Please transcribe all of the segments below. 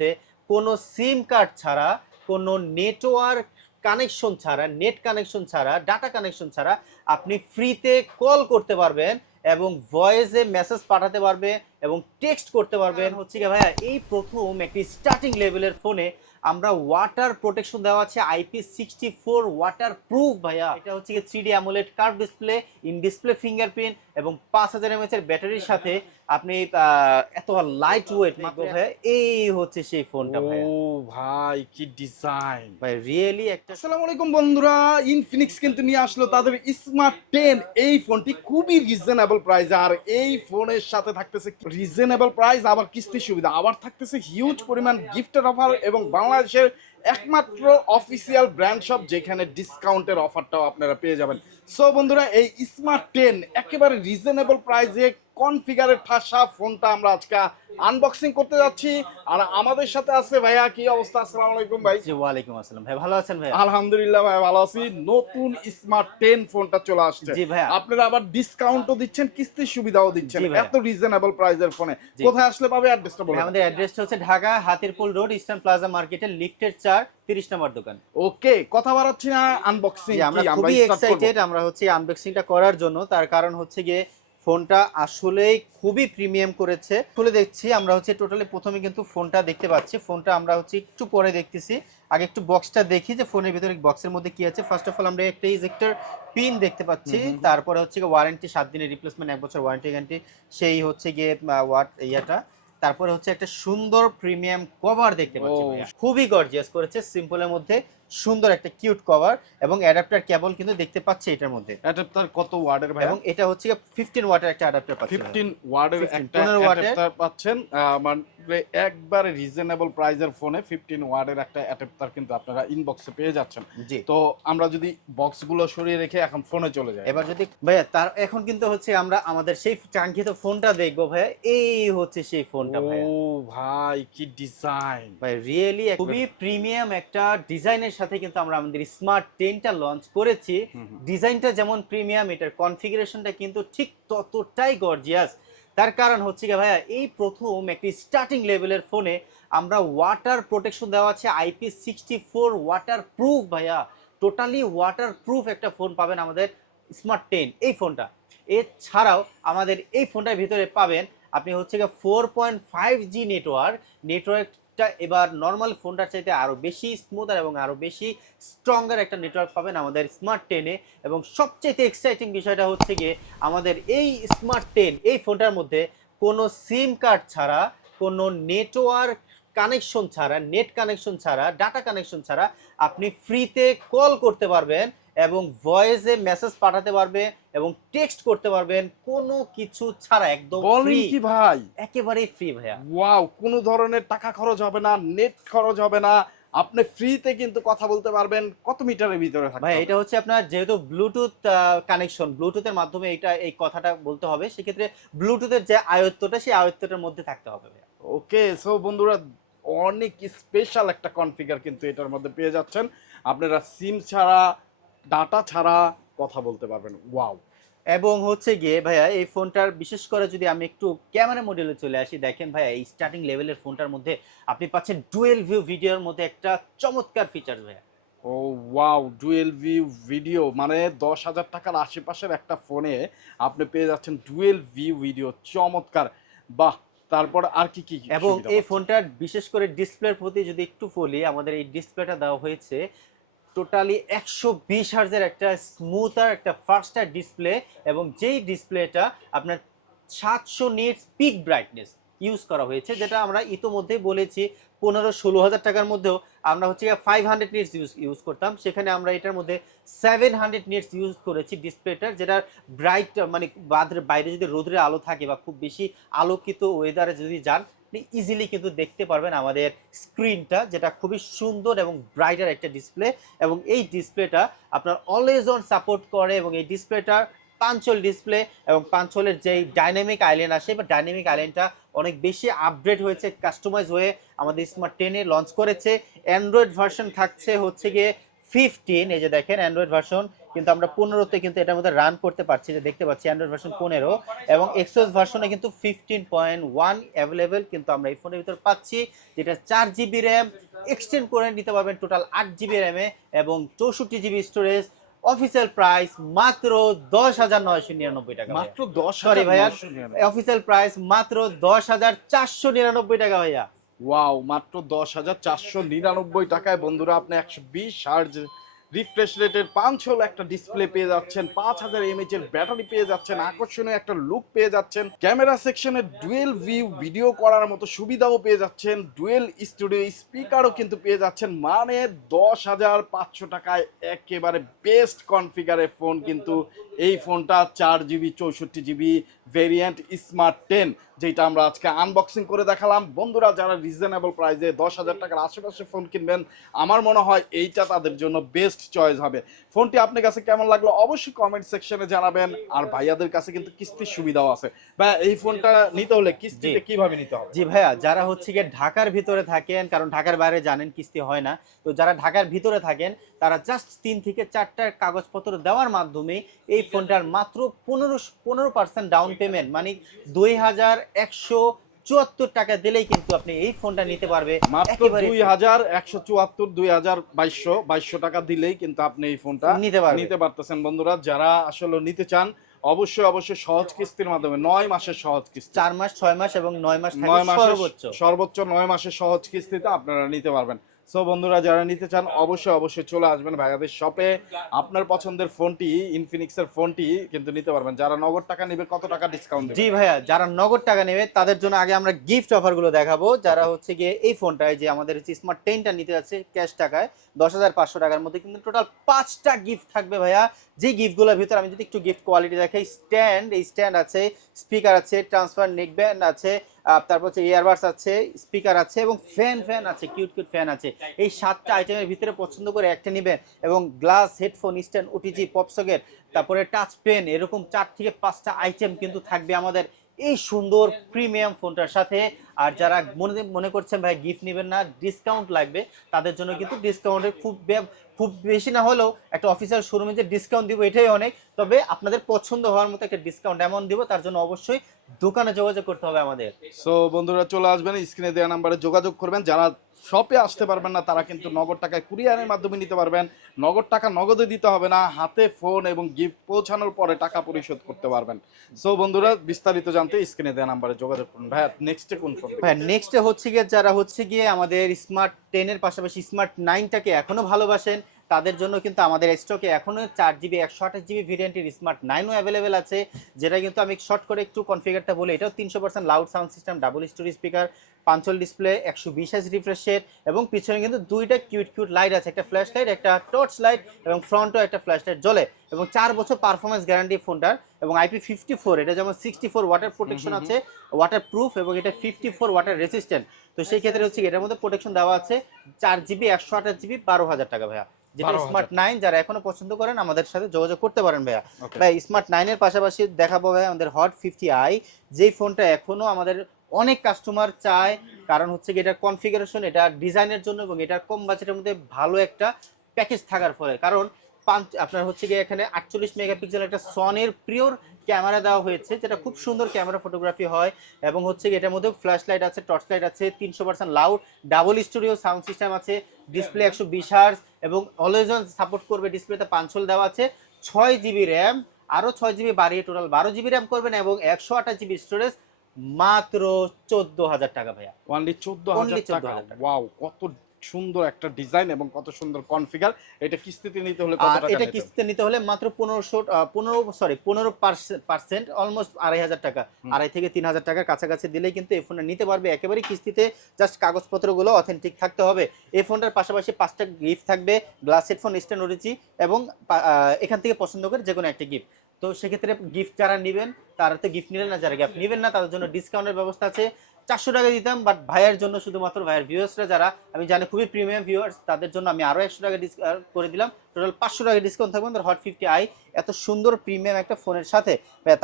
তে কোনো সিম কার্ড ছাড়া কোনো নেটওয়ার্ক কানেকশন ছাড়া নেট কানেকশন ছাড়া ডাটা কানেকশন ছাড়া আপনি ফ্রিতে কল করতে পারবেন এবং ভয়েসে মেসেজ পাঠাতে পারবে এবং টেক্সট করতে পারবেন। হচ্ছে কি ভাইয়া এই প্রথম একটি স্টার্টিং লেভেলের ফোনে আমরা ওয়াটার প্রোটেকশন দেওয়া আছে IP sixty four water proof ভাইয়া। এটা হচ্ছে কি three D AMOLED curve display in display fingerprint এবং পাঁচ হাজার এমএচ এর ব্যাটারির সাথে আপনি এত লাইট ওয়েট মাত্র ভাইয়া এই হচ্ছে সেই ফোনটা ভাইয়া। ও ভাই কি ডিজাইন ভাই রিয়েলি একটা আসসালামু আলাইকুম বন্ধুরা ইনফিনিক্স কিন্তু নিয়ে আসলো তাদের স্মার্ট টেন এই ফোনটি খুবই রিজনেবল প্রাইস আর এই ফোনের সাথে থাকতেছে রিজনেবল প্রাইস আবার কিস্তি সুবিধা। আবার থাকতেছে হিউজ পরিমাণ গিফটের অফার এবং বাংলাদেশের একমাত্র অফিসিয়াল ব্র্যান্ড শপ যেখানে ডিসকাউন্টের অফারটাও আপনারা পেয়ে যাবেন। সো বন্ধুরা এই স্মার্ট টেন একেবারে রিজনেবল প্রাইসে কনফিগারের ঠাসা ফোনটা আমরা আজকে আনবক্সিং করতে যাচ্ছি। আর আমাদের সাথে আছে ভাইয়া কি অবস্থা? আসসালামু আলাইকুম ভাই। জি ওয়ালাইকুম আসসালাম। ভাই ভালো আছেন ভাই আলহামদুলিল্লাহ ভাই ভালো আছি। নতুন স্মার্ট টেন ফোনটা চলে আসছে। জি ভাইয়া। আপনারা আবার ডিসকাউন্টও দিচ্ছেন কিস্তির সুবিধাও দিচ্ছেন। এত রিজনেবল প্রাইসের ফোনে। কোথায় আসলে পাবে অ্যাড্রেসটা ভাই, বলুন আমাদের অ্যাড্রেসটা হচ্ছে Dhaka Hatirpool road Eastern Plaza মার্কেটের লিফটের চার তিরিশ নম্বর দোকান। ওকে কথা বাড়াচ্ছি না আনবক্সিং আমরা খুবই এক্সাইটেড আমরা হচ্ছে আনবক্সিংটা করার জন্য। তার কারণ হচ্ছে গিয়ে ফোনটা আসলেই খুবই প্রিমিয়াম করেছে। খুলে দেখছি আমরা হচ্ছে টোটালি প্রথমে কিন্তু ফোনটা দেখতে পাচ্ছি। ফোনটা আমরা হচ্ছে একটু পরে দেখতেছি। আগে একটু বক্সটা দেখি যে ফোনের ভিতরে বক্সের মধ্যে কি আছে। ফার্স্ট অফ অল আমরা একটা ইজেক্টর পিন দেখতে পাচ্ছি। তারপরে হচ্ছে ওয়ারেন্টি সাত দিনের রিপ্লেসমেন্ট এক বছর ওয়ারেন্টি গ্যারান্টি সেই হচ্ছে গিয়ে ওয়াট ইয়েটা। তারপরে হচ্ছে একটা সুন্দর প্রিমিয়াম কভার দেখতে পাচ্ছি খুবই গর্জিয়াস করেছে সিম্পলের মধ্যে। সুন্দর একটা কিউট কভার এবং অ্যাডাপ্টার কেবল কিন্তু দেখতে পাচ্ছি এটার মধ্যে। অ্যাডাপ্টার কত ওয়ার্ডের ভাই এবং এটা হচ্ছে ফিফটিন ওয়াটের একটা অ্যাডাপ্টার পাচ্ছি ভাইয়া। 15 ওয়ার্ডের 15 একটা 15 ওয়াটের। অ্যাডাপ্টার পাচ্ছেন মানে একবারে রিজনেবল প্রাইসের ফোনে 15 ওয়ার্ডের একটা অ্যাডাপ্টার কিন্তু আপনারা ইনবক্সে পেয়ে যাচ্ছেন। তো আমরা যদি বক্সগুলো সরিয়ে রেখে এখন ফোনে চলে যাই। এবার যদি ভাইয়া তার এখন কিন্তু হচ্ছে আমরা আমাদের সেই কাঙ্ক্ষিত ফোনটা দেখব ভাইয়া। এই হচ্ছে সেই ফোনটা ভাইয়া। ও ভাই কি ডিজাইন ভাই রিয়েলি খুবই প্রিমিয়াম একটা ডিজাইনের সাথে কিন্তু আমরা আমাদের স্মার্ট টেনটা লঞ্চ করেছি। ডিজাইনটা যেমন প্রিমিয়াম এটার কনফিগারেশনটা কিন্তু ঠিক ততটাই গর্জিয়াস তার কারণ হচ্ছে কি ভাইয়া এই প্রথম একটি স্টার্টিং লেভেলের ফোনে আমরা ওয়াটার প্রোটেকশন দেওয়া আছে IP sixty four water proof ভাইয়া। টোটালি ওয়াটার প্রুফ একটা ফোন পাবেন আমাদের স্মার্ট টেন এই ফোনটা এছাড়াও আমাদের এই ফোনটার ভিতরে পাবেন আপনি হচ্ছে গিয়ে four point five G network নেটওয়ার্কটা এবার নর্মাল ফোনটার চাইতে আরও বেশি স্মুথার এবং আরও বেশি স্ট্রঙ্গার একটা নেটওয়ার্ক পাবেন আমাদের স্মার্ট টেনে এবং সবচেয়ে এক্সাইটিং বিষয়টা হচ্ছে গিয়ে আমাদের এই স্মার্ট টেন এই ফোনটার মধ্যে কোনো সিম কার্ড ছাড়া, কোনো নেটওয়ার্ক কানেকশন ছাড়া নেট কানেকশন ছাড়া ডাটা কানেকশন ছাড়া আপনি ফ্রিতে কল করতে পারবেন। এবং ভয়েসে মেসেজ পাঠাতে পারবে এবং টেক্সট করতে পারবেন কোনো কিছু ছাড়া একদম বলেন কি ভাই? একেবারেই ফ্রি ভাইয়া। ওয়াও কোনো ধরনের টাকা খরচ হবে না নেট খরচ হবে না। আপনি ফ্রিতে কিন্তু কথা বলতে পারবেন কত মিটারের ভিতরে ভাই এটা হচ্ছে আপনার যেহেতু ব্লুটুথ কানেকশন ব্লুটুথের মাধ্যমে এটা এই কথাটা বলতে হবে সেক্ষেত্রে ব্লুটুথের যে আয়ত্তটা সেই আয়ত্তটার মধ্যে থাকতে হবে ওকে সো বন্ধুরা অনেক স্পেশাল একটা কনফিগার কিন্তু এটার মধ্যে পেয়ে যাচ্ছেন। আপনারা সিম ছাড়া ডাটা ছাড়া কথা বলতে পারবেন। ওয়াও। এবং হচ্ছে গিয়ে ভাইয়া এই ফোনটার বিশেষ করে যদি আমি একটু ক্যামেরা মডেলে চলে আসি দেখেন ভাইয়া এই স্টার্টিং লেভেলের ফোনটার মধ্যে আপনি পাচ্ছেন ডুয়েল ভিউ ভিডিওর মধ্যে একটা চমৎকার ফিচার ভাইয়া। ও ওয়াও ডুয়েল ভিউ ভিডিও মানে দশ হাজার টাকার আশেপাশের একটা ফোনে আপনি পেয়ে যাচ্ছেন ডুয়েল ভিউ ভিডিও চমৎকার। বাহ তারপর আর কি কি এবং এই ফোনটার বিশেষ করে ডিসপ্লের প্রতি যদি একটু বলি আমাদের এই ডিসপ্লেটা দেওয়া হয়েছে টোটালি একশো বিশ হার্জের একটা স্মুথার, একটা ফাস্টার ডিসপ্লে এবং যেই ডিসপ্লেটা আপনার সাতশো নিটস পিক ব্রাইটনেস ইউজ করা হয়েছে, যেটা আমরা ইতোমধ্যে বলেছি পনেরো ষোলো হাজার টাকার মধ্যেও আমরা হচ্ছে five hundred nits use use করতাম। সেখানে আমরা এটার মধ্যে সেভেন হান্ড্রেড নিটস ইউজ করেছি ডিসপ্লেটার যেটা ব্রাইট মানে বাদের বাইরে যদি রোদের আলো থাকে বা খুব বেশি আলোকিত ওয়েদারে যদি যান আপনি ইজিলি কিন্তু দেখতে পারবেন আমাদের স্ক্রিনটা যেটা খুবই সুন্দর এবং ব্রাইটার একটা ডিসপ্লে এবং এই ডিসপ্লেটা আপনার অলওয়েজ অন সাপোর্ট করে এবং এই ডিসপ্লেটার পাঞ্চল ডিসপ্লে এবং পাঞ্চলের যেই ডাইনামিক আইল্যান্ড আসে, বা ডাইনামিক আইল্যান্ডটা অনেক বেশি আপগ্রেড হয়েছে কাস্টমাইজ হয়ে আমাদের স্মার্ট টেনে লঞ্চ করেছে। অ্যান্ড্রয়েড ভার্সন থাকছে হচ্ছে গিয়ে ফিফটিন এই যে দেখেন অ্যান্ড্রয়েড ভার্সন কিন্তু আমরা পনেরোতে কিন্তু এটার মধ্যে রান করতে পারছি যে দেখতে পাচ্ছি অ্যান্ড্রয়েড ভার্সন পনেরো এবং এক্সোস ভার্সনে কিন্তু ফিফটিন পয়েন্ট ওয়ান অ্যাভেলেবেল কিন্তু আমরা এই ফোনের ভিতর পাচ্ছি যেটা চার জিবি র্যাম এক্সটেন্ড করে নিতে পারবেন টোটাল আট জিবি র্যামে এবং চৌষট্টি জিবি স্টোরেজ অফিসিয়াল প্রাইস মাত্র দশ হাজার নয়শো নিরানব্বই টাকা মাত্র দশ Sorry ভাইয়া অফিসিয়াল প্রাইস মাত্র দশ হাজার চারশো নিরানব্বই টাকা ভাইয়া। ওয়াও মাত্র দশ হাজার চারশো নিরানব্বই টাকায় বন্ধুরা আপনি একশো বিশ হার্জ রিফ্রেশ রেটের পাঁচ হল একটা ডিসপ্লে পেয়ে যাচ্ছেন, পাঁচ হাজার এমএচ এর ব্যাটারি পেয়ে যাচ্ছেন, আকর্ষণীয় একটা লুক পেয়ে যাচ্ছেন ক্যামেরা সেকশনে ডুয়েল ভিউ ভিডিও করার মতো সুবিধাও পেয়ে যাচ্ছেন ডুয়েল স্টুডিও স্পিকারও কিন্তু পেয়ে যাচ্ছেন মানে দশ হাজার পাঁচশো টাকায় একেবারে বেস্ট কনফিগারের ফোন কিন্তু এই ফোনটা চার জিবি চৌষট্টি জিবি ভেরিয়েন্ট স্মার্ট টেন যেটা আমরা আজকে আনবক্সিং করে দেখালাম। বন্ধুরা যারা রিজনেবল প্রাইসে দশ হাজার টাকার আশেপাশে ফোন কিনবেন আমার মনে হয় এইটা তাদের জন্য বেস্ট চয়েস হবে। ফোনটি আপনার কাছে কেমন লাগল অবশ্যই কমেন্ট সেকশনে জানাবেন। আর ভাইয়াদের কাছে কিন্তু কিস্তির সুবিধাও আছে। ভাই এই ফোনটা নিতে হলে কিস্তিতে। কীভাবে নিতে হবে? জি ভাইয়া যারা হচ্ছে গিয়ে ঢাকার ভিতরে থাকেন কারণ ঢাকার বাইরে জানেন কিস্তি হয় না। তো যারা ঢাকার ভিতরে থাকেন তারা জাস্ট তিন থেকে চারটা কাগজপত্র দেওয়ার মাধ্যমে এই ফোনটার মাত্র পনেরো পনেরো পার্সেন্ট ডাউন পেমেন্ট মানে দুই হাজার একশো চুয়াত্তর টাকা দিলেই কিন্তু আপনি এই ফোনটা নিতে পারবে। মাত্র দুই হাজার একশো চুয়াত্তর দুই হাজার বাইশশো বাইশশো টাকা দিলেই কিন্তু আপনি এই ফোনটা নিতে পারবে। নিতে পারতেছেন বন্ধুরা। যারা আসলে নিতে চান অবশ্যই অবশ্যই সহজ কিস্তির মাধ্যমে নয় মাসের সহজ কিস্তি। চার মাস ছয় মাস এবং নয় মাস নয় মাসের সর্বোচ্চ। সর্বোচ্চ নয় মাসের সহজ কিস্তিতে আপনারা নিতে পারবেন। সো বন্ধুরা, যারা নিতে চান, অবশ্যই অবশ্যই চলে আসবেন ভাইয়াদের শপে আপনার পছন্দের ফোনটি ইনফিনিক্সের ফোনটি কিন্তু নিতে পারবেন। যারা নগদ টাকা নেবে, কত টাকা ডিসকাউন্ট জি ভাইয়া, যারা নগদ টাকা নেবে, তাদের জন্য আগে আমরা গিফট অফারগুলো দেখাবো। যারা হচ্ছে গিয়ে এই ফোনটায় যে আমাদের হচ্ছে স্মার্ট টেনটা নিতে যাচ্ছে ক্যাশ টাকায়, দশ হাজার পাঁচশো টাকার মধ্যে কিন্তু টোটাল পাঁচটা গিফট থাকবে ভাইয়া। যে গিফটগুলোর ভিতরে আমি যদি একটু গিফট কোয়ালিটি দেখাই স্ট্যান্ড এই স্ট্যান্ড আছে স্পিকার আছে ট্রান্সফার নেক ব্যান্ড আছে তারপর হচ্ছে ইয়ারবাডস আছে স্পিকার আছে এবং ফ্যান ফ্যান আছে কিউট কিউট ফ্যান আছে। এই সাতটা আইটেমের ভিতরে পছন্দ করে একটা নেবেন এবং glass headphone stand OTG popsocket তারপরে টাচ পেন এরকম চার থেকে পাঁচটা আইটেম কিন্তু থাকবে আমাদের এই সুন্দর প্রিমিয়াম ফোনটার সাথে। আর যারা মনে মনে করছেন, ভাই গিফট নেবেন না ডিসকাউন্ট লাগবে, তাদের জন্য কিন্তু ডিসকাউন্টের খুব খুব বেশি না হলেও একটা অফিসিয়াল শোরুমে যে ডিসকাউন্ট দিব, এটাই অনেক। তবে আপনাদের পছন্দ হওয়ার মতো একটা ডিসকাউন্ট এমন দিব, তার জন্য অবশ্যই দোকানে যোগাযোগ করতে হবে আমাদের। সো বন্ধুরা, চলে আসবেন স্ক্রিনে দেওয়া নাম্বারে যোগাযোগ করবেন। যারা শপে আসতে পারবেন না, তারা কিন্তু নগদ টাকায় কুরিয়ারের মাধ্যমে নিতে পারবেন। নগদ টাকা নগদে দিতে হবে না, হাতে ফোন এবং গিফট পৌঁছানোর পরে টাকা পরিশোধ করতে পারবেন। সো বন্ধুরা, বিস্তারিত জানতে স্ক্রিনে দেওয়া নাম্বারে যোগাযোগ করুন। ভাইয়া নেক্সটে কোন ফোন হ্যাঁ নেক্সটে হচ্ছে গিয়ে, যারা হচ্ছে গিয়ে আমাদের স্মার্ট টেনের পাশাপাশি স্মার্ট নাইনটাকে এখনও ভালোবাসেন তাদের জন্য কিন্তু আমাদের স্টকে এখনও চার জিবি একশো আঠাশ জিবি ভেরিয়েন্টের স্মার্ট নাইনও অ্যাভেলেবেল আছে যেটা কিন্তু আমি শর্ট করে একটু কনফিগারটা বলি। এটাও তিনশো percent loud sound system double story speaker punch hole display একশো বিশ এস রিফ্রেশের এবং পিছনে কিন্তু দুইটা কিউট কিউট লাইট আছে একটা ফ্ল্যাশ লাইট একটা টর্চ লাইট এবং ফ্রন্টও একটা ফ্ল্যাশ লাইট জ্বলে। এবং চার বছর পারফরমেন্স গ্যারান্টি ফোনটার এবং আইপি ফিফটি ফোর এটা যেমন সিক্সটি ফোর ওয়াটার প্রোটেকশন। আছে ওয়াটার প্রুফ এবং এটা ফিফটি ফোর ওয়াটার রেসিস্ট্যান্ট তো সেই ক্ষেত্রে হচ্ছে এটার মধ্যে প্রোটেকশন দেওয়া আছে চার জিবি একশো আঠাশ জিবি বারো হাজার টাকা ভাইয়া। যেটা 12,000 স্মার্ট নাইন যারা এখনও পছন্দ করেন আমাদের সাথে যোগাযোগ করতে পারেন ভাইয়া। ভাই স্মার্ট নাইনের পাশাপাশি দেখাবো ভাই আমাদের হট ফিফটি আই যেই ফোনটা এখনও আমাদের অনেক কাস্টমার চায় কারণ হচ্ছে কি এটা কনফিগারেশন এটা ডিজাইনের জন্য এবং এটা কম বাজেটের মধ্যে ভালো একটা প্যাকেজ থাকার ফলে। কারণ আপনার হচ্ছে গিয়ে এখানে আটচল্লিশ মেগাপিক্সেল একটা সনের পিওর ক্যামেরা দেওয়া হয়েছে যেটা খুব সুন্দর ক্যামেরা ফটোগ্রাফি হয় এবং হচ্ছে এটার মধ্যে ফ্ল্যাশ লাইট আছে টর্চ লাইট আছে তিনশো percent loud double studio sound system আছে ডিসপ্লে একশো বিশ হার্স এবং অলওয়েজ সাপোর্ট করবে ডিসপ্লেতে পাঁচশোল দেওয়া আছে ছয় জিবি র্যাম আরও ছয় জিবি বাড়িয়ে টোটাল বারো জিবি র্যাম করবেন এবং একশো আঠাশ জিবি স্টোরেজ মাত্র চোদ্দ হাজার টাকা ভাইয়া। অনলি চোদ্দ হাজার টাকা। 14,000 টাকা। ওয়াও কত সুন্দর একটা ডিজাইন এবং কত সুন্দর কনফিগার এটা কিস্তিতে নিতে হলে কত টাকা এটা কিস্তিতে নিতে হলে মাত্র পনেরোশো পনেরো সরি পনেরো পার্সেন্ট অলমোস্ট আড়াই হাজার টাকা। হুম। আড়াই থেকে তিন হাজার টাকার কাছাকাছি দিলেই কিন্তু এই ফোনটা নিতে পারবে। একেবারে কিস্তিতে জাস্ট কাগজপত্রগুলো অথেন্টিক থাকতে হবে। এই ফোনটার পাশাপাশি পাঁচটা গিফট থাকবে গ্লাস হেডফোন স্ট্যান্ড ওরিজি এবং এখান থেকে পছন্দ করে যে কোনো একটা গিফট তো সেক্ষেত্রে গিফট যারা নেবেন তারা তো গিফট নিলেন না যারা গিফট নেবেন না তাদের জন্য ডিসকাউন্টের ব্যবস্থা আছে। চারশো টাকা দিতাম বাট ভাইয়ের জন্য শুধুমাত্র ভাইয়ের ভিউয়ার্সরা যারা, আমি জানি খুবই প্রিমিয়াম ভিউয়ার্স তাদের জন্য আমি আরও একশো টাকা ডিসকাউন্ট করে দিলাম। টোটাল পাঁচশো টাকা ডিসকাউন্ট থাকবে আমাদের হট ফিফটি আই এত সুন্দর প্রিমিয়াম একটা ফোনের সাথে।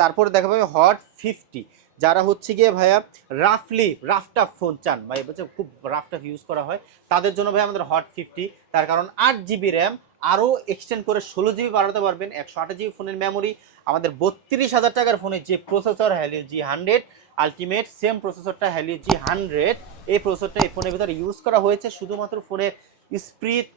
তারপরে দেখা পাবে হট ফিফটি যারা হচ্ছে গিয়ে ভাইয়া রাফলি রাফটাফ ফোন চান। ভাই বলছে খুব রাফটাফ ইউজ করা হয়। তাদের জন্য ভাই আমাদের হট ফিফটি তার কারণ আট জিবি র্যাম আরও এক্সটেন্ড করে ষোলো জিবি বাড়াতে পারবেন, একশো আঠাশ জিবি ফোনের মেমোরি আমাদের বত্রিশ হাজার টাকার ফোনের যে processor Helio G hundred ultimate same প্রসেসরটা Helio G hundred এই প্রসেসরটা এই ফোনের ভিতরে ইউজ করা হয়েছে শুধুমাত্র ফোনের স্প্রিট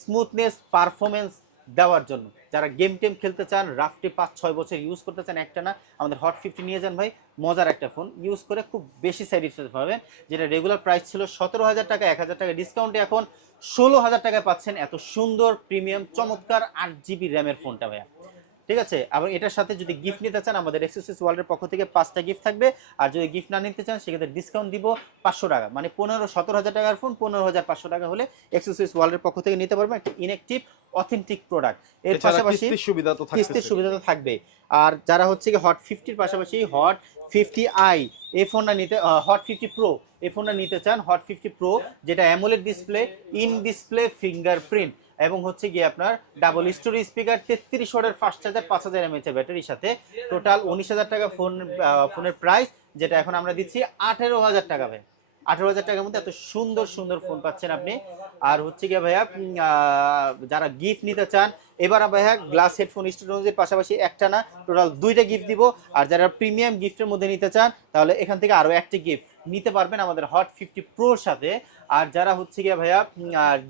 স্মুথনেস পারফরমেন্স দেওয়ার জন্য। যারা গেম টেম খেলতে চান রাফটি পাঁচ ছয় বছর ইউজ করতে চান, একটা না, আমাদের হট ফিফটি নিয়ে যান ভাই, মজার একটা ফোন ইউজ করে খুব বেশি ইফেক্ট পাবেন, যেটা রেগুলার প্রাইস ছিল সতেরো হাজার টাকা, এক হাজার টাকা ডিসকাউন্টে এখন ষোলো হাজার টাকায় পাচ্ছেন। এত সুন্দর প্রিমিয়াম চমৎকার আট জিবি র্যামের ফোনটা ভাইয়া। ঠিক আছে? আবার এটার সাথে যদি গিফট নিতে চান আমাদের এক্সেসরিজ ওয়ার্ল্ডের পক্ষ থেকে পাঁচটা গিফট থাকবে। আর যদি গিফট না নিতে চান সেক্ষেত্রে ডিসকাউন্ট দিব পাঁচশো টাকা। মানে পনেরো সতেরো হাজার টাকার ফোন পনেরো হাজার পাঁচশো টাকা হলে এক্সেসরিজ ওয়ার্ল্ডের পক্ষ থেকে নিতে পারবেন একটা ইনেকটিভ অথেন্টিক প্রোডাক্টের পাশাপাশি সুবিধা তো কিস্তির সুবিধা তো থাকবে। আর যারা হচ্ছে কি হট ফিফটির পাশাপাশি হট ফিফটি আই এই ফোনটা নিতে হট ফিফটি প্রো এই ফোনটা নিতে চান হট ফিফটি প্রো যেটা AMOLED display in display fingerprint এবং হচ্ছে গিয়ে আপনার ডাবল স্টোরি স্পিকার তেত্রিশ ওয়াটের ফাস্ট চার্জার পাঁচ হাজার এমএচ এর ব্যাটারির সাথে টোটাল উনিশ হাজার টাকা ফোন ফোনের প্রাইস যেটা এখন আমরা দিচ্ছি আঠেরো হাজার টাকা ভাই। আঠেরো হাজার টাকার মধ্যে এত সুন্দর সুন্দর ফোন পাচ্ছেন আপনি। আর হচ্ছে গিয়ে ভাইয়া যারা গিফট নিতে চান, এবার ভাইয়া গ্লাস হেডফোন স্টুডিওজের পাশাপাশি একটা না টোটাল দুইটা গিফট দিব। আর যারা প্রিমিয়াম গিফটের মধ্যে নিতে চান, তাহলে এখান থেকে আরও একটি গিফট নিতে পারবেন আমাদের হট ফিফটি প্রোর সাথে। আর যারা হচ্ছে গিয়ে ভাইয়া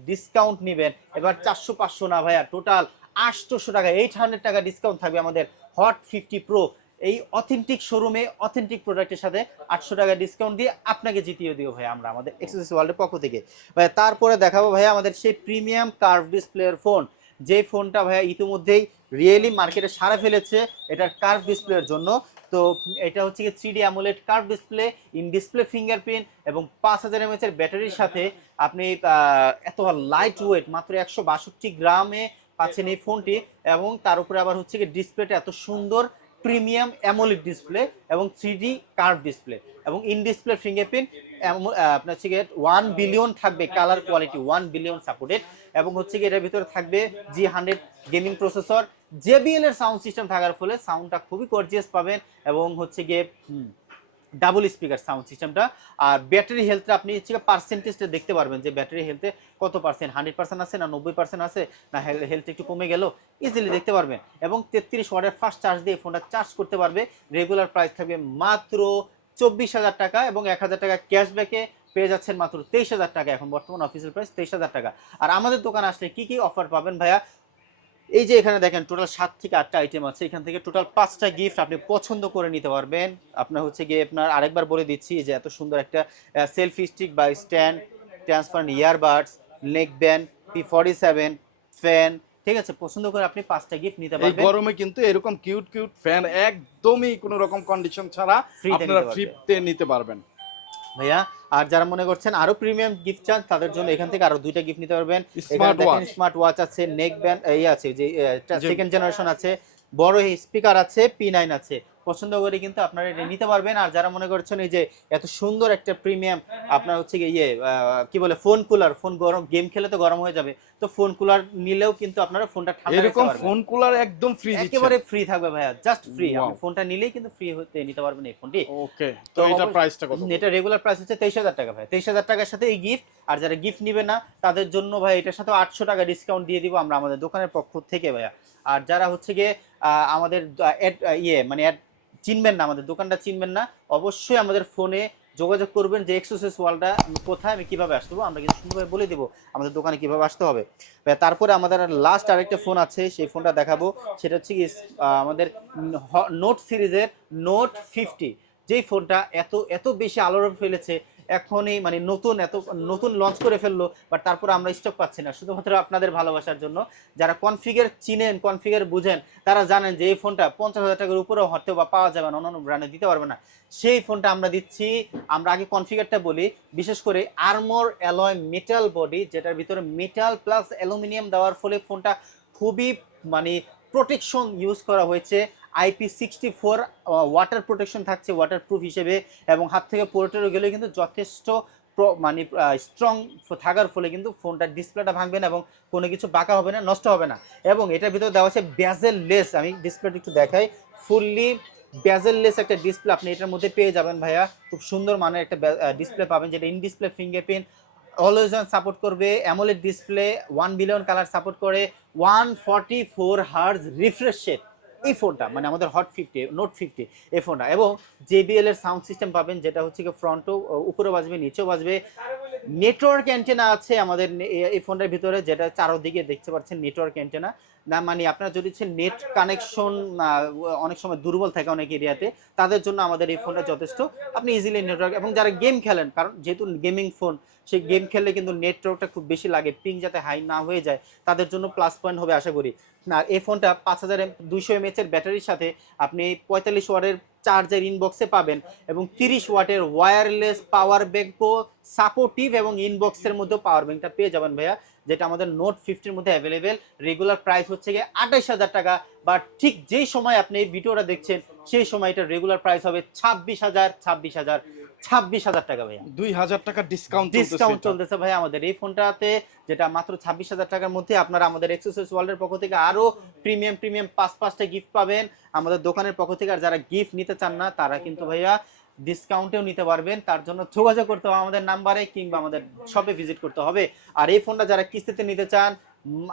ডিসকাউন্ট নেবেন, এবার চারশো, পাঁচশো না ভাইয়া টোটাল আটশোশো টাকা এইট হান্ড্রেড টাকা ডিসকাউন্ট থাকবে আমাদের হট ফিফটি প্রো এই অথেন্টিক শোরুমে অথেন্টিক প্রোডাক্টের সাথে আটশো টাকা ডিসকাউন্ট দিয়ে আপনাকে জিতিয়ে দিও ভাই আমরা আমাদের এক্সেসরিজ ওয়ার্ল্ডের পক্ষ থেকে। ভাই তারপরে দেখাবো ভাইয়া আমাদের সেই প্রিমিয়াম কার্ভ ডিসপ্লের ফোন যে ফোনটা ভাইয়া ইতিমধ্যেই রিয়েলি মার্কেটে সারা ফেলেছে, এটার কার্ভ ডিসপ্লের জন্য। তো এটা হচ্ছে কি three D AMOLED curve display in display fingerprint এবং পাঁচ হাজার এমএচ এর ব্যাটারির সাথে আপনি এত লাইট ওয়েট মাত্র একশো বাষট্টি গ্রামে পাচ্ছেন এই ফোনটি এবং তার উপরে আবার হচ্ছে কি ডিসপ্লেটা এত সুন্দর প্রিমিয়াম অ্যামোলেড ডিসপ্লে এবং থ্রি ডি কার্ভ ডিসপ্লে এবং ইন ডিসপ্লে ফিঙ্গারপ্রিন্ট আপনার হচ্ছে গিয়ে ওয়ান বিলিয়ন থাকবে colour quality one billion supported এবং হচ্ছে গিয়ে এটার ভিতরে থাকবে G hundred gaming processor JBL এর সাউন্ড সিস্টেম থাকার ফলে সাউন্ডটা খুবই গর্জিয়াস পাবেন এবং হচ্ছে গিয়ে ডাবল স্পিকার সাউন্ড সিস্টেমটা আর ব্যাটারি হেলথটা আপনি হচ্ছে পার্সেন্টেজটা দেখতে পারবেন যে ব্যাটারি হেলথে কত পার্সেন্ট হান্ড্রেড পার্সেন্ট আছে না নব্বই পার্সেন্ট আছে, না হেলথ একটু কমে গেল ইজিলি দেখতে পারবেন। এবং তেত্রিশ ওয়াটের ফার্স্ট চার্জ দিয়ে ফোনটা চার্জ করতে পারবে। রেগুলার প্রাইস থাকবে মাত্র চব্বিশ হাজার টাকা এবং এক হাজার টাকা ক্যাশব্যাকে পেয়ে যাচ্ছেন মাত্র তেইশ হাজার টাকা। এখন বর্তমান অফিসিয়াল প্রাইস তেইশ হাজার টাকা। আর আমাদের দোকানে আসলে কি কি অফার পাবেন ভাইয়া? এই যে এখানে দেখেন টোটাল সাত থেকে আটটা আইটেম আছে এখান থেকে টোটাল পাঁচটা গিফট আপনি পছন্দ করে নিতে পারবেন। আপনার হচ্ছে গিয়ে আপনার আরেকবার বলে দিচ্ছি যে এত সুন্দর একটা সেলফি স্টিক বা stand transparent earbuds neck band P forty seven fan ঠিক আছে? পছন্দ করে আপনি পাঁচটা গিফট নিতে পারবেন। গরমে কিন্তু এরকম কিউট কিউট ফ্যান একদমই কোনো রকম কন্ডিশন ছাড়া আপনারা ফ্রিতে নিতে পারবেন। ভাইয়া। আর যারা মনে করছেন আরও প্রিমিয়াম গিফট চান তাদের জন্য এখান থেকে আরও দুইটা গিফট নিতে পারবেন। স্মার্ট ওয়াচ স্মার্ট ওয়াচ আছে নেক ব্যান্ড এই আছে যে যে- সেকেন্ড জেনারেশন আছে বড় স্পিকার আছে পি নাইন আছে। পছন্দ করে কিন্তু আপনারা এটা নিতে পারবেন। আর যারা মনে করছেন এই যে এত সুন্দর একটা প্রিমিয়াম আপনার হচ্ছে ইয়ে কি বলে ফোন কুলার ফোন গরম গেম খেলে তো গরম হয়ে যাবে। তো ফোন কুলার নিলেও কিন্তু আপনারা ফোনটা ঠান্ডা এরকম ফোন কুলার একদম ফ্রি একেবারে ফ্রি থাকবে ভাইয়া জাস্ট ফ্রি আপনি ফোনটা নিলেই কিন্তু ফ্রি হতে নিতে পারবেন এই ফোনটি ওকে তো এটা প্রাইসটা কত? এটা রেগুলার প্রাইস হচ্ছে তেইশ হাজার টাকা ভাই তেইশ হাজার টাকার সাথে এই গিফট আর যারা গিফট নিবে না তাদের জন্য ভাই এটার সাথে আটশো টাকা ডিসকাউন্ট দিয়ে দিব আমরা আমাদের দোকানের পক্ষ থেকে ভাইয়া। আর যারা হচ্ছে গিয়ে আমাদের ইয়ে মানে চিনবেন না, আমাদের দোকানটা চিনবেন না। অবশ্যই আমাদের ফোনে যোগাযোগ করবেন যে এক্সোসেস ওয়ালটা কোথায়, আমি কীভাবে আসতে হবে আমরা কিন্তু সুন্দরভাবে বলে দেবো আমাদের দোকানে কীভাবে আসতে হবে। তারপরে আমাদের লাস্ট আরেকটা ফোন আছে, সেই ফোনটা দেখাবো। সেটা হচ্ছে আমাদের নোট সিরিজের নোট ফিফটি যেই ফোনটা এত এত বেশি আলোড়ন ফেলেছে এখনই মানে নতুন এত, নতুন লঞ্চ করে ফেলল বাট তারপরে আমরা স্টক পাচ্ছি না। শুধুমাত্র আপনাদের ভালোবাসার জন্য। যারা কনফিগার চিনেন কনফিগার বুঝেন, তারা জানেন যে এই ফোনটা পঞ্চাশ হাজার টাকার উপরেও হতে বা পাওয়া যাবে না অন্যান্য ব্র্যান্ডে দিতে পারবে না। সেই ফোনটা আমরা দিচ্ছি, আমরা আগে কনফিগারটা বলি, বিশেষ করে আর্মর অ্যালয় মেটাল বডি যেটার ভিতরে মেটাল প্লাস অ্যালুমিনিয়াম দেওয়ার ফলে ফোনটা খুবই মানে প্রোটেকশন ইউজ করা হয়েছে। IP sixty four water protection থাকছে ওয়াটার প্রুফ হিসেবে এবং হাত থেকে পড়ে গেলে কিন্তু যথেষ্ট মানে স্ট্রং থাকার ফলে কিন্তু ফোনটার ডিসপ্লেটা ভাঙবে না এবং কোনো কিছু বাঁকা হবে না, নষ্ট হবে না। এবং এটার ভিতরে দেওয়া আছে ব্যাজেল লেস আমি ডিসপ্লেটা একটু দেখাই। ফুললি ব্যাজেল লেস একটা ডিসপ্লে আপনি এটার মধ্যে পেয়ে যাবেন ভাইয়া। খুব সুন্দর মানের একটা ডিসপ্লে পাবেন যেটা in display fingerprint always on support করবে AMOLED display one billion colour support করে one forty four hertz refresh rate এই ফোনটা মানে আমাদের হট ফিফটি নোট ফিফটি এই ফোনটা। এবং জেবিএল এর সাউন্ড সিস্টেম পাবেন, যেটা হচ্ছে কি ফ্রন্টও উপরে বাজবে, নিচেও বাজবে। নেটওয়ার্ক অ্যান্টেনা আছে আমাদের এই ফোনটার ভিতরে, যেটা চারোদিকে দেখতে পাচ্ছেন নেটওয়ার্ক অ্যান্টেনা না মানে আপনার যদি হচ্ছে নেট কানেকশন অনেক সময় দুর্বল থাকে অনেক এরিয়াতে, তাদের জন্য আমাদের এই ফোনটা যথেষ্ট। আপনি ইজিলি নেটওয়ার্ক এবং যারা গেম খেলেন, কারণ যেহেতু গেমিং ফোন সেই গেম খেললে কিন্তু নেটওয়ার্কটা খুব বেশি লাগে পিং যাতে হাই না হয়ে যায়, তাদের জন্য প্লাস পয়েন্ট হবে আশা করি। আর এই ফোনটা পাঁচ হাজার দুইশো এমএচ এর ব্যাটারির সাথে আপনি পঁয়তাল্লিশ ওয়াটের চার্জার ইনবক্সে পাবেন, এবং তিরিশ ওয়াটের ওয়্যারলেস পাওয়ার ব্যাঙ্কও সাপোর্টিভ এবং ইনবক্সের মধ্যেও পাওয়ার ব্যাঙ্কটা পেয়ে যাবেন ভাইয়া। যেটা আমাদের নোট ফিফটির মধ্যে অ্যাভেলেবেল রেগুলার প্রাইস হচ্ছে গিয়ে আঠাইশ হাজার টাকা। বা ঠিক যেই সময় আপনি এই ভিডিওটা দেখছেন সেই সময় এটা রেগুলার প্রাইস হবে ছাব্বিশ হাজার ছাব্বিশ হাজার ছাব্বিশ হাজার টাকা ভাইয়া। দুই হাজার টাকা ডিসকাউন্ট ডিসকাউন্ট চলতেছে ভাই আমাদের। এই ফোনটাতে যেটা মাত্র ছাব্বিশ হাজার টাকার মধ্যে আপনারা আমাদের এক্সেসরিজ ওয়ার্ল্ডের পক্ষ থেকে আরও প্রিমিয়াম প্রিমিয়াম পাঁচ পাঁচটা গিফট পাবেন। আমাদের দোকানের পক্ষ থেকে আর যারা গিফট নিতে চান না তারা কিন্তু ভাইয়া ডিসকাউন্টেও নিতে পারবেন। তার জন্য যোগাযোগ করতে হবে আমাদের নাম্বারে কিংবা আমাদের শপে ভিজিট করতে হবে। আর এই ফোনটা যারা কিস্তিতে নিতে চান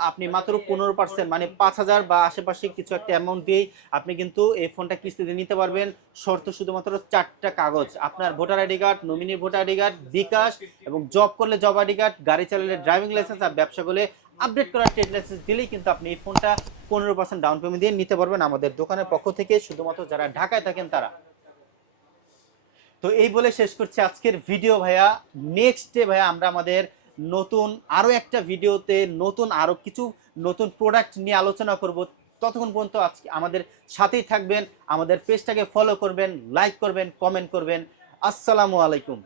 আপনি মাত্র পনেরো পার্সেন্ট মানে পাঁচ হাজার বা আশেপাশে কিছু একটা অ্যামাউন্ট দিয়েই আপনি কিন্তু এই ফোনটা কিস্তিতে নিতে পারবেন। শর্ত শুধুমাত্র চারটা কাগজ। আপনার ভোটার আইডি কার্ড নমিনির ভোটার আইডি কার্ড, বিকাশ এবং জব করলে জব আইডি কার্ড, গাড়ি চালালে ড্রাইভিং লাইসেন্স আর ব্যবসা করলে আপডেট করার ট্রেড লাইসেন্স দিলেই কিন্তু আপনি এই ফোনটা পনেরো পার্সেন্ট ডাউন পেমেন্ট দিয়ে নিতে পারবেন আমাদের দোকানের পক্ষ থেকে। শুধুমাত্র যারা ঢাকায় থাকেন তারা। তো এই বলে শেষ করছি আজকের ভিডিও ভাইয়া। নেক্সট ডে ভাইয়া, আমরা আমাদের নতুন আরও একটা ভিডিওতে নতুন আরও কিছু নতুন প্রোডাক্ট নিয়ে আলোচনা করব। ততক্ষণ পর্যন্ত আজকে আমাদের সাথেই থাকবেন, আমাদের পেজটাকে ফলো করবেন লাইক করবেন কমেন্ট করবেন। আসসালামু আলাইকুম।